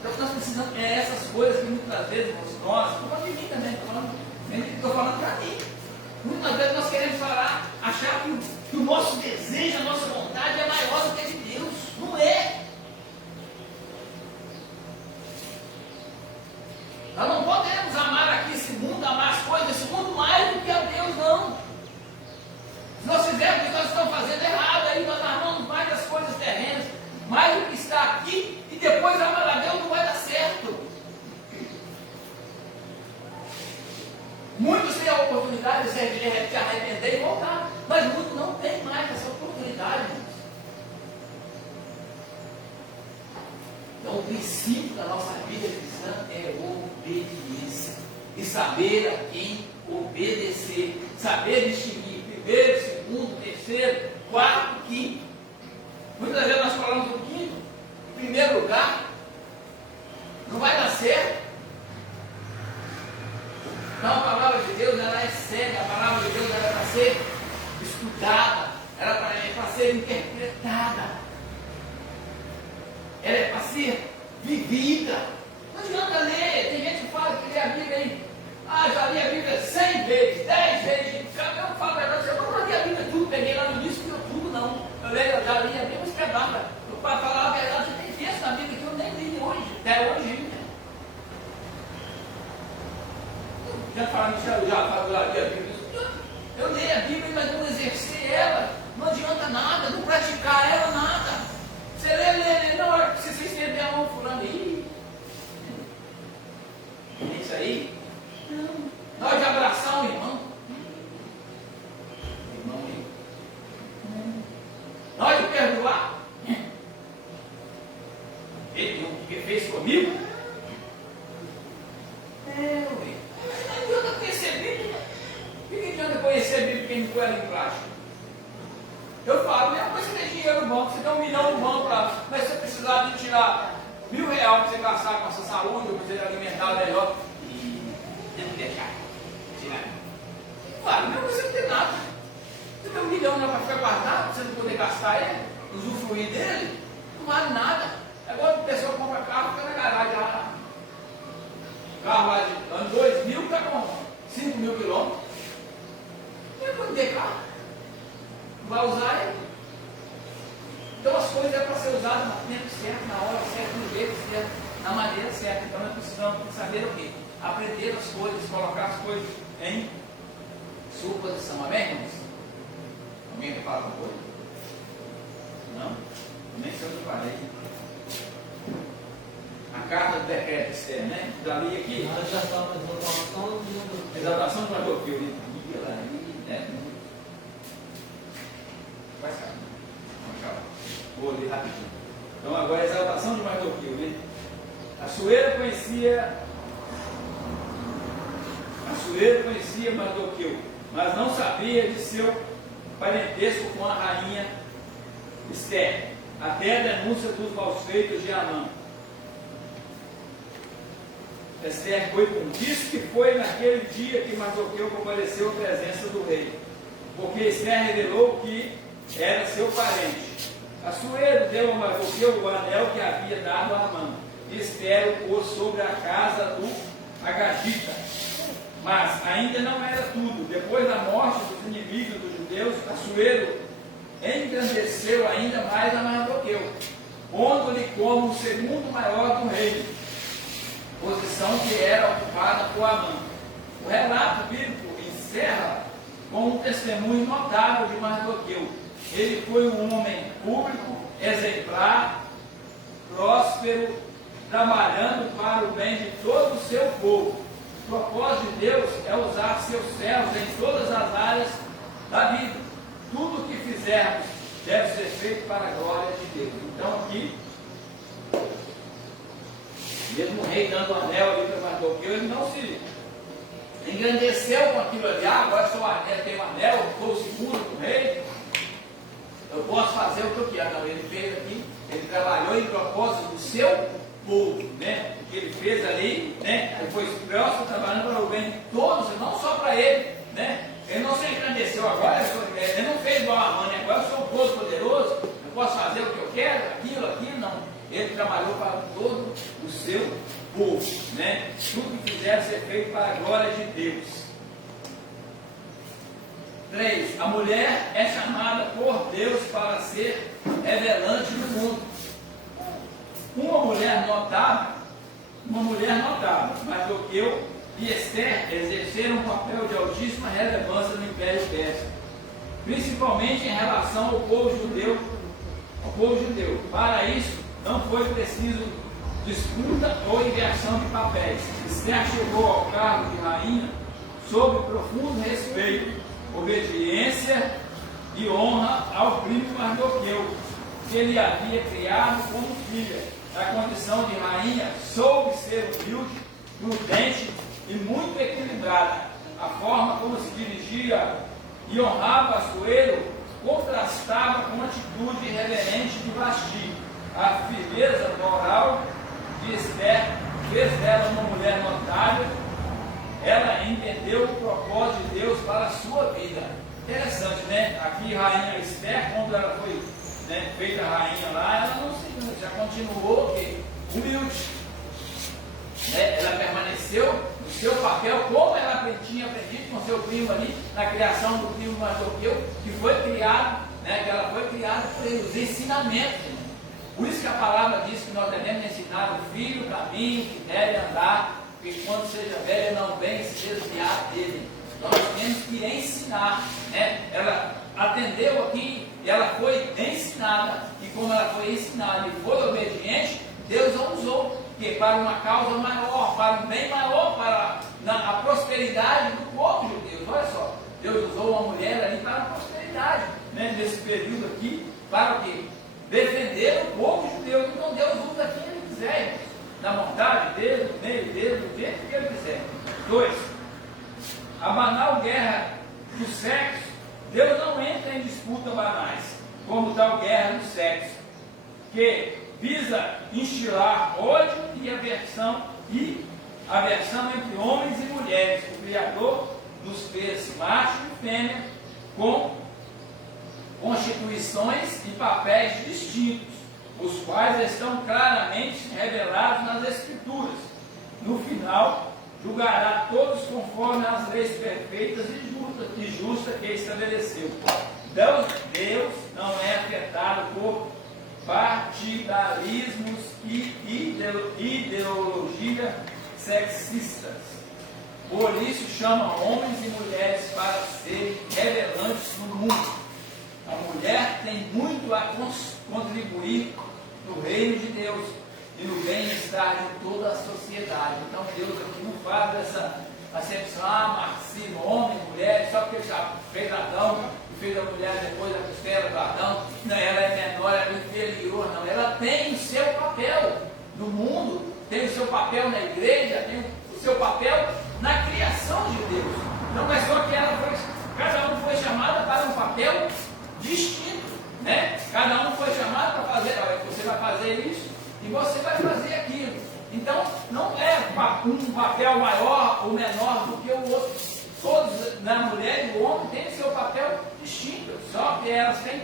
Então nós precisamos, essas coisas que muitas vezes nós, não falando de mim também, estou falando para mim. Muitas vezes nós queremos achar que o nosso desejo, a nossa vontade é maior do que a de Deus. Não é. Nós não podemos amar aqui esse mundo, amar as coisas desse mundo mais do que a Deus, não. Se nós fizermos o que nós estamos fazendo errado, aí nós amamos mais as coisas terrenas, mais do que está aqui, e depois amar a Deus não vai dar certo. Muitos têm a oportunidade de se arrepender e voltar, mas muitos não têm mais essa oportunidade. Então, o princípio da nossa vida cristã é obediência. E saber a quem obedecer. Saber distinguir primeiro, segundo, terceiro, quarto, quinto. Muitas vezes nós falamos do quinto, em primeiro lugar, não vai dar certo. Então, a palavra de Deus, ela é séria. A palavra de Deus, ela é para ser estudada. Ela é para ser interpretada. Ela é para ser vivida. Não adianta ler. Tem gente que fala que lê a Bíblia aí. Já li a Bíblia 100 vezes, 10 vezes. Eu falo a verdade, eu não li a Bíblia tudo, peguei lá no início, não tudo não. Eu já li a Bíblia, mas pedaço. Para falar a verdade, tem texto na Bíblia que eu nem li hoje, até hoje ainda. Já falaram isso, já li a Bíblia. Eu leio a Bíblia, mas não exercer ela. Não adianta nada, não praticar ela, nada. Você lê, na hora que você estender a mão fulano aí. É isso aí? Não. Na hora de abraçar um irmão. Irmão aí. Na hora de perdoar. Ele o que fez comigo? Não adianta ter adianta conhecer a Bíblia quem não põe ela em prática? Eu falo, mesmo que você tem dinheiro no banco, você tem 1 milhão no banco lá, mas se você precisar de tirar R$1.000 para você gastar com a sua saúde, ou para você alimentar melhor, e tem que deixar. Tirar. Fala, mesmo que você não tem nada. Você tem 1 milhão para ficar guardado, para você não poder gastar ele, usufruir dele, não vale nada. Agora a pessoa compra carro, fica na garagem lá. Carro lá de ano 2000 está com 5.000 quilômetros. Não é quando ter carro. Vai usar ele. Então as coisas é para ser usadas no tempo certo, na hora certa, no jeito certo, na maneira certa. Então nós precisamos saber o quê? Aprender as coisas, colocar as coisas em sua posição. Amém, irmãos? Alguém quer falar alguma coisa? Não? Nem sei o que eu falei. A carta do decreto externo, né? Já li aqui. Nós já estamos na exaltação do Exaltação do Mardoqueu. Né? Vai ficar. Vou ler rapidinho. Então agora a exaltação de Mardoqueu, né? Assuero conhecia Mardoqueu, mas não sabia de seu parentesco com a rainha Esther, até a denúncia dos maus feitos de Amã. Esther foi com isso que foi naquele dia que Mardoqueu compareceu à presença do rei, porque Esther revelou que era seu parente. Assuero deu a Mardoqueu o anel que havia dado a Amã, e Esther o pôs sobre a casa do Agagita. Mas ainda não era tudo. Depois da morte dos inimigos dos judeus, Assuero engrandeceu ainda mais a Mardoqueu, pondo-lhe como o segundo maior do reino, posição que era ocupada por Amã. O relato bíblico encerra com um testemunho notável de Mardoqueu. Ele foi um homem público, exemplar, próspero, trabalhando para o bem de todo o seu povo. O propósito de Deus é usar seus servos em todas as áreas da vida. Tudo o que fizermos deve ser feito para a glória de Deus. Então aqui, mesmo o rei dando o anel ali para Mardoqueu, ele não se engrandeceu com aquilo ali. Ah, agora sou anel, tenho anel, estou seguro com o rei, eu posso fazer o que eu quero. Não, ele fez aqui, ele trabalhou em propósito do seu povo, né? O que ele fez ali, né? Ele foi próximo, trabalhando para o bem de todos, não só para ele, né? Ele não se engrandeceu agora, ele não fez igual a Amã, agora eu sou um povo poderoso, eu posso fazer o que eu quero, aquilo, não. Ele trabalhou para todo o seu povo, né? Tudo que fizer ser feito para a glória de Deus. 3. A mulher é chamada por Deus para ser revelante no mundo. Uma mulher notável, Mardoqueu e Esther exerceram um papel de altíssima relevância no Império Persa, principalmente em relação ao povo judeu. Para isso, não foi preciso disputa ou inversão de papéis. Esther chegou ao cargo de rainha sob profundo respeito, obediência e honra ao primo Mardoqueu, que ele havia criado como filha. Na condição de rainha, soube ser humilde, prudente e muito equilibrada. A forma como se dirigia e honrava Assuero contrastava com a atitude reverente de Vasti. A firmeza moral de Esther fez dela uma mulher notável. Ela entendeu o propósito de Deus para a sua vida. Interessante, né? Aqui, rainha Esther, quando ela foi, né, feita rainha lá, ela não se já continuou humilde. Né? Ela permaneceu no seu papel, como ela tinha aprendido com seu primo ali, na criação do primo Mardoqueu, que foi criado, né, que ela foi criada por ele, os ensinamentos. Né? Por isso que a palavra diz que nós devemos ensinar o filho o caminho que deve andar, porque quando seja velho não vem se desviar dele. Nós temos que ensinar. Né? Ela atendeu aqui e ela foi ensinada, e como ela foi ensinada e foi obediente, Deus a usou, que para uma causa maior, para um bem maior, para a prosperidade do povo de Deus. Olha só, Deus usou uma mulher ali para a prosperidade, né? Nesse período aqui, para o quê? Defender o povo judeu. Então Deus usa quem Ele quiser, irmãos, na vontade dele, no meio dele, do jeito que Ele quiser. 2. A banal guerra do sexo, Deus não entra em disputa banais, como tal guerra do sexo, que visa instilar ódio e aversão entre homens e mulheres. O Criador nos fez macho e fêmea com constituições e papéis distintos, os quais estão claramente revelados nas Escrituras. No final, julgará todos conforme as leis perfeitas e justas que estabeleceu. Deus não é afetado por partidarismos e ideologias sexistas. Por isso chama homens e mulheres para serem revelantes no mundo. A mulher tem muito a contribuir no reino de Deus e no bem-estar de toda a sociedade. Então Deus aqui não faz essa acepção, marxismo, homem, mulher, só porque já fez Adão e fez a mulher depois da costela do Adão, não, ela é menor, ela é inferior, não, ela tem o seu papel no mundo, tem o seu papel na igreja, tem o seu papel na criação de Deus. Não é só que cada um foi chamada para um papel distinto, né? Cada um foi chamado para fazer, você vai fazer isso e você vai fazer aquilo. Então, não é um papel maior ou menor do que o outro. Todos, na mulher e o homem, têm seu papel distinto. Só que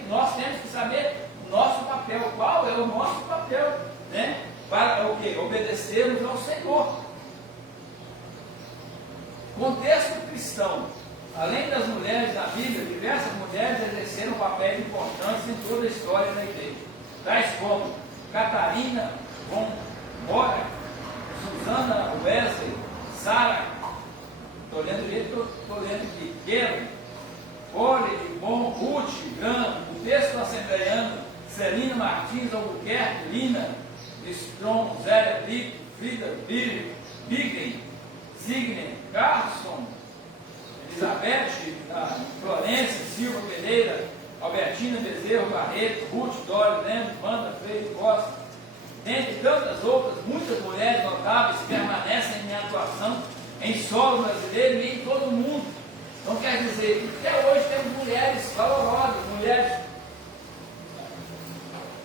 nós temos que saber o nosso papel. Qual é o nosso papel, né? Para o quê? Obedecermos ao Senhor. Contexto cristão. Além das mulheres da Bíblia, diversas mulheres exerceram papéis importantes em toda a história da igreja. Tais como Catarina von Bora, Susana Wesley, Sarah, estou lendo o jeito que eu estou lendo aqui, Karen, Cole, Bom, Ruth, Graham, o texto assembleiano, Celina Martins, Albuquerque, Lina, Strong, Zélia Brito, Frida, Bigren, Signe, Carson, Elizabeth, Florença, Silva Pereira, Albertina Bezerro Barreto, Ruth, Dória, Lemos, Wanda, Freire Costa, dentre tantas outras, muitas mulheres notáveis permanecem em atuação em solo brasileiro e em todo o mundo. Então quer dizer que até hoje temos mulheres valorosas, mulheres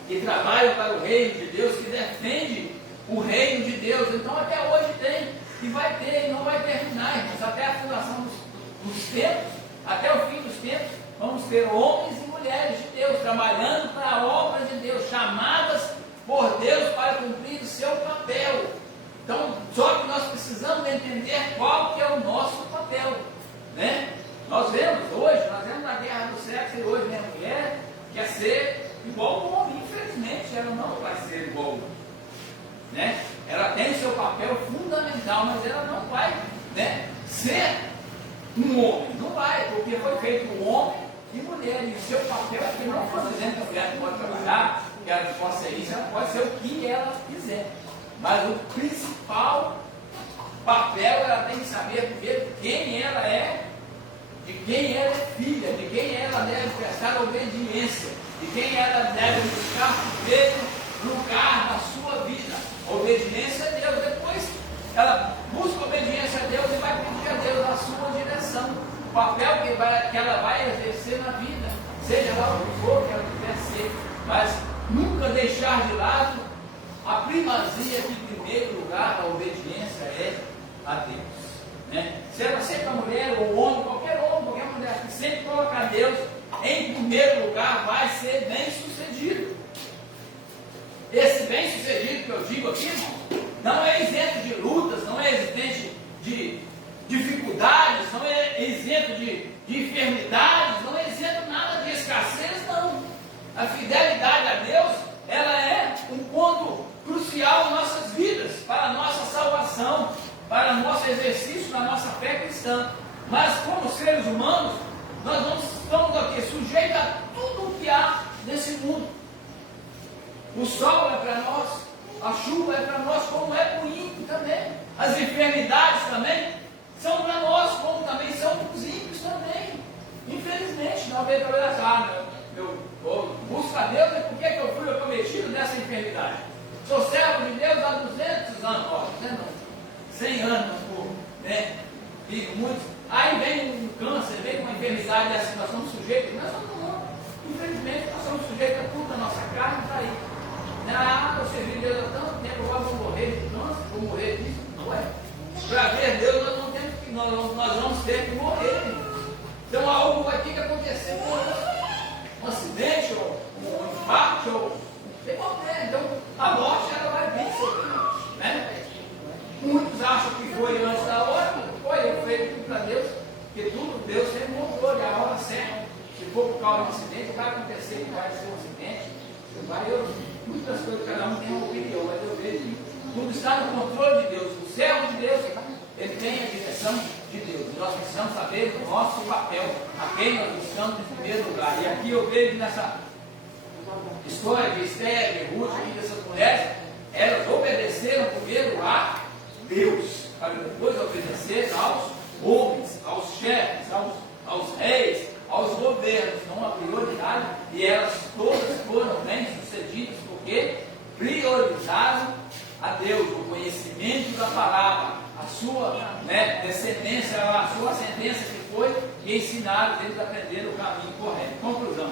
que trabalham para o reino de Deus, que defendem o reino de Deus. Então até hoje tem, e vai ter, e não vai terminar, irmãos, até a fundação dos tempos, até o fim dos tempos, vamos ter homens e mulheres de Deus trabalhando para a obra de Deus, chamadas por Deus para cumprir o seu papel. Então, só que nós precisamos entender qual que é o nosso papel, né? Nós vemos na guerra do sexo, e hoje a mulher quer ser igual ao homem. Infelizmente, ela não vai ser igual ao homem, né? Ela tem seu papel fundamental, mas ela não vai, né, ser um homem. Não vai, porque foi feito um homem e mulher, e o seu papel é que não foi dizendo que a mulher não pode trabalhar, que ela não pode ser isso, ela pode ser o que ela quiser. Mas o principal papel, ela tem que saber primeiro quem ela é, de quem ela é filha, de quem ela deve prestar obediência, de quem ela deve buscar o primeiro lugar na sua vida. Obediência a Deus. Depois ela busca obediência a Deus e vai pedir a Deus a sua direção, o papel que ela vai exercer na vida, seja lá o que for que ela quiser ser, mas nunca deixar de lado a primazia que, em primeiro lugar, a obediência é a Deus, né? Se ela sempre a mulher ou o homem, qualquer mulher que sempre colocar Deus em primeiro lugar, vai ser bem sucedido. Esse bem sucedido que eu digo aqui, irmão, não é isento de lutas, não é isento de dificuldades, não é isento de enfermidades, não é isento nada de escassez, não. A fidelidade a Deus, ela é um ponto crucial em nossas vidas, para a nossa salvação, para o nosso exercício da nossa fé cristã. Mas como seres humanos, nós não estamos aqui sujeitos a tudo o que há nesse mundo. O sol é para nós, a chuva é para nós, como é para o ímpio também. As enfermidades também são para nós, como também são para os ímpios também. Infelizmente, não veio para olhar, eu busco a Deus, é porque eu fui acometido dessa enfermidade. Sou servo de Deus há 200 anos, 100 anos, né? vivem muitos. Aí vem um câncer, vem uma enfermidade e a situação do sujeito. Nós somos, infelizmente, nós somos sujeitos a tudo, a nossa carne está aí. Ah, eu servi Deus há tanto tempo, agora vou morrer de câncer, vou morrer disso. Não é. Para ver Deus, nós não temos que, nós vamos ter que morrer. Então algo vai ter que acontecer com um acidente, ou um infarto, ou tem qualquer. Então a morte ela vai vir sobre nós. Né? Muitos acham que foi antes da hora, foi feito para Deus, porque tudo Deus tem controle, a hora certa. Se for por causa de um acidente, vai acontecer que vai ser um acidente. Muitas coisas, cada um tem uma opinião, mas eu vejo que tudo está no controle de Deus. O servo de Deus, ele tem a direção de Deus. E nós precisamos saber do nosso papel, a quem nós buscamos em primeiro lugar. E aqui eu vejo nessa história de Esther, de Ruth e dessas mulheres, elas obedeceram primeiro a Deus, para depois obedecer aos homens, aos chefes, aos reis, aos governos, não a prioridade, e elas todas foram bem sucedidas, porque priorizaram a Deus, o conhecimento da palavra, a sua descendência, a sua ascendência que foi, e ensinaram eles a aprender o caminho correto. Conclusão.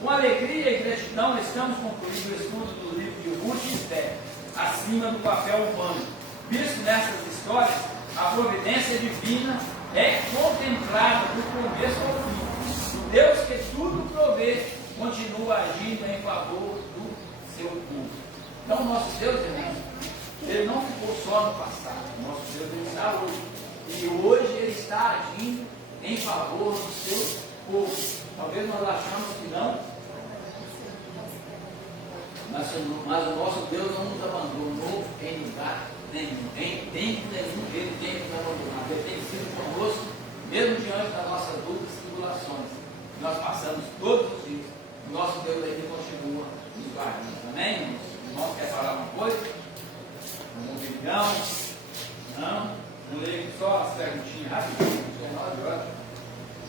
Com alegria e gratidão estamos concluindo o estudo do livro de Ruth e Esther, acima do papel humano. Visto nessas histórias, a providência divina é contemplada do começo ao fim. O Deus que tudo provê continua agindo em favor do seu povo. Então, nosso Deus, irmãos, ele não ficou só no passado. Nosso Deus ele está hoje. E hoje ele está agindo em favor do seu povo. Talvez nós achamos que não, mas o nosso Deus não nos abandonou em lugar nenhum. Em tempo nenhum ele tem nos abandonado. Ele tem sido conosco, mesmo diante das nossas dúvidas e tribulações. Nós passamos todos os dias. O nosso Deus ainda continua nos guardando. Amém, irmãos? Irmãos, quer falar uma coisa? Um milhão? Não? Não leio só as perguntinhas rapidinho.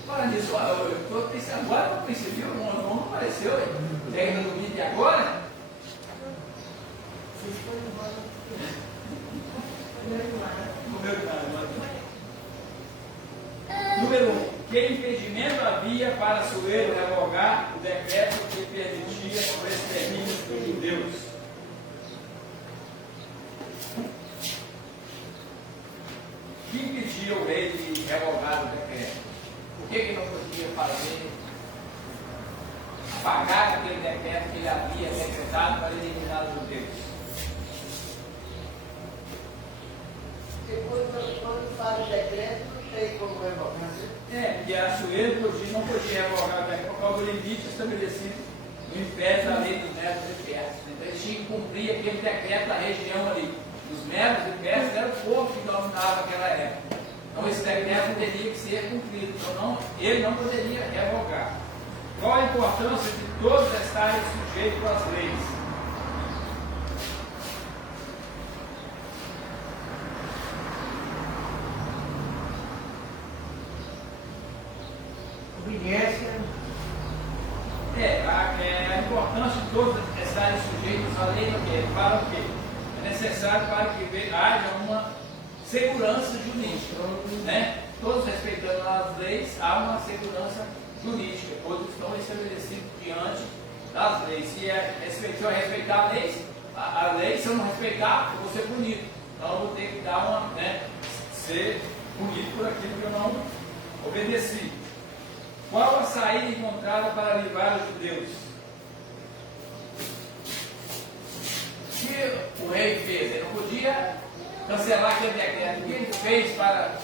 Fala nisso, eu estou pensando agora que eu percebi, o irmão não apareceu. Pega no domingo e agora? Número 1. Que impedimento havia para Assuero revogar o decreto que permitia o extermínio dos judeus? O que impedia o rei de revogar o decreto? Por que não podia fazer, apagar aquele decreto que ele havia decretado para eliminar os judeus? Quando faz o decreto, não tem como revogar. Porque Assuero não podia revogar o decreto por causa do limite estabelecido no império da lei dos medos e persas. Então eles tinham que cumprir aquele decreto da região ali. Os medos e persas era o povo que dominava aquela época. Então esse decreto teria que ser cumprido. Então ele não poderia revogar. Qual a importância de todos estarem sujeitos às leis? Obediência. A importância de todos estarem sujeitos à lei para o quê? É necessário para que haja uma segurança jurídica. Né? Todos respeitando as leis, há uma segurança jurídica. Todos estão estabelecidos diante das leis. Se eu respeitar a lei, se eu não respeitar, eu vou ser punido. Então eu vou ter que dar ser punido por aquilo que eu não obedeci. Qual a saída encontrada para livrar os judeus? O que o rei fez? Ele não podia cancelar aquele decreto. O que ele fez para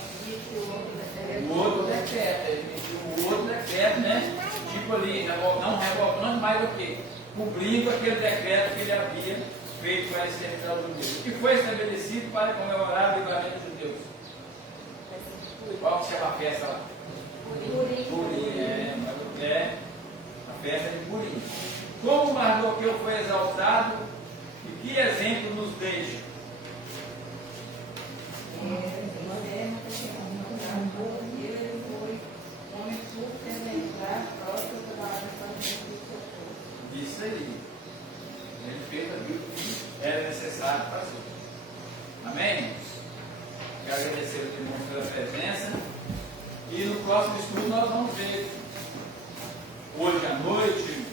o outro decreto? Ele emitiu o outro decreto, né? Tipo ali, não revogando, mas o quê? Cumprindo aquele decreto que ele havia feito para exterminar os judeus. O que foi estabelecido para comemorar o livramento dos judeus? Qual que chama a festa lá? Purim, a festa de Purim. Como Mardoqueu foi exaltado e que exemplo nos deixa? Isso aí. Ele fez aquilo que era necessário para si. Amém? Quero agradecer. agradecer aos irmãos pela presença. E no próximo estudo nós vamos ver, hoje à noite,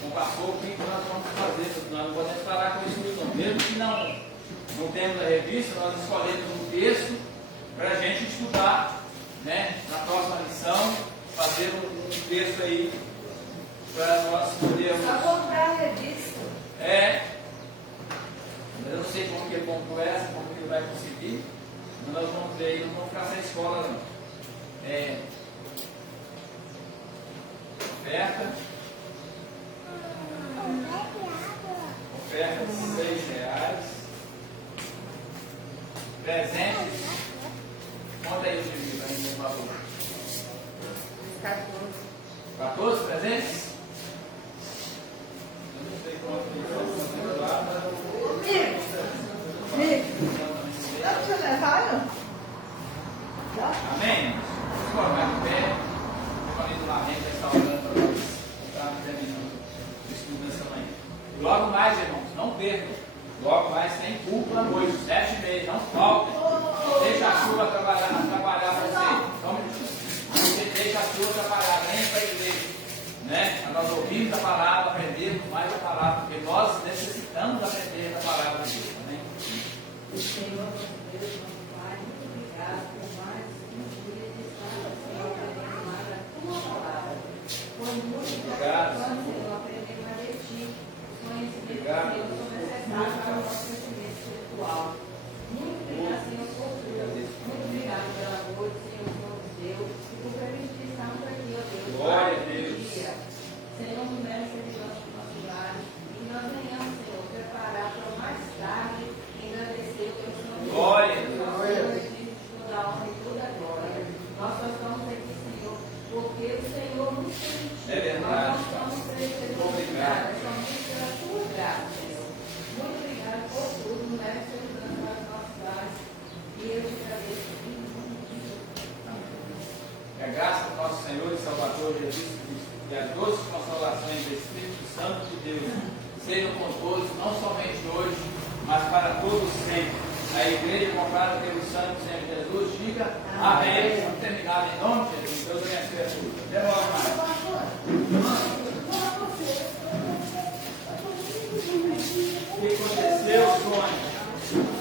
com o pastor, o que nós vamos fazer. Nós não podemos parar com isso não. Mesmo que não temos a revista, nós escolhemos um texto para a gente estudar, né? Na próxima lição, fazer um texto aí para nós podermos. Só comprar a revista. Mas eu não sei como que ele comprou essa, como que ele vai conseguir. Mas nós vamos ver aí, não vamos ficar sem escola não. Oferta de R$6. Presentes. Conta aí o livro para mim, por favor. 14 presentes? Eu não sei como Não te levaram? Amém? Vamos colocar de pé. O família do Lamento está orando para nós. Estamos terminando o estudo nessa manhã. Logo mais, irmãos, não percam. Logo mais tem culto à noite, 7h30. Não faltem. Deixa a chuva atrapalhar você. Não deixa a chuva atrapalhar. Vem para a igreja. Né? Nós ouvimos a palavra, aprendemos mais a palavra, porque nós necessitamos aprender a palavra de Deus. Amém? O Senhor, Deus, nosso Pai, muito obrigado por mais um dia de estar, Senhor, aprendendo mais a tua palavra. Foi muito gratificante, Senhor, aprender mais de ti. Os conhecimentos, Senhor, são necessários para o nosso crescimento espiritual. Muito obrigado, Senhor, por tudo. Muito obrigado pela noite, Senhor, por nos deu, e por permitir estarmos aqui, ó Deus. Glória a Deus. Senhor, no mero servidor do nosso lar, e nós venhamos, Senhor, preparar para mais tarde engrandecer o teu nome. Glória a Deus. Toda a honra e toda a glória. Nós só estamos aqui, Senhor, porque o Senhor nos permitiu. É verdade. Nós não estamos pela Obrigado. somente pela tua graça, Senhor. Muito obrigado por tudo, no mero servidor dos nossos lares. E eu te agradeço em nome de Jesus. Que a graça do nosso Senhor e Salvador Jesus Cristo e as doces consolações do Espírito Santo de Deus sejam com todos, não somente hoje, mas para todos sempre. A igreja comprada pelo Santo Senhor Jesus, diga amém. Vamos terminar em nome de Jesus. Deus abençoe a todos. Até logo mais. O que aconteceu, Sônia?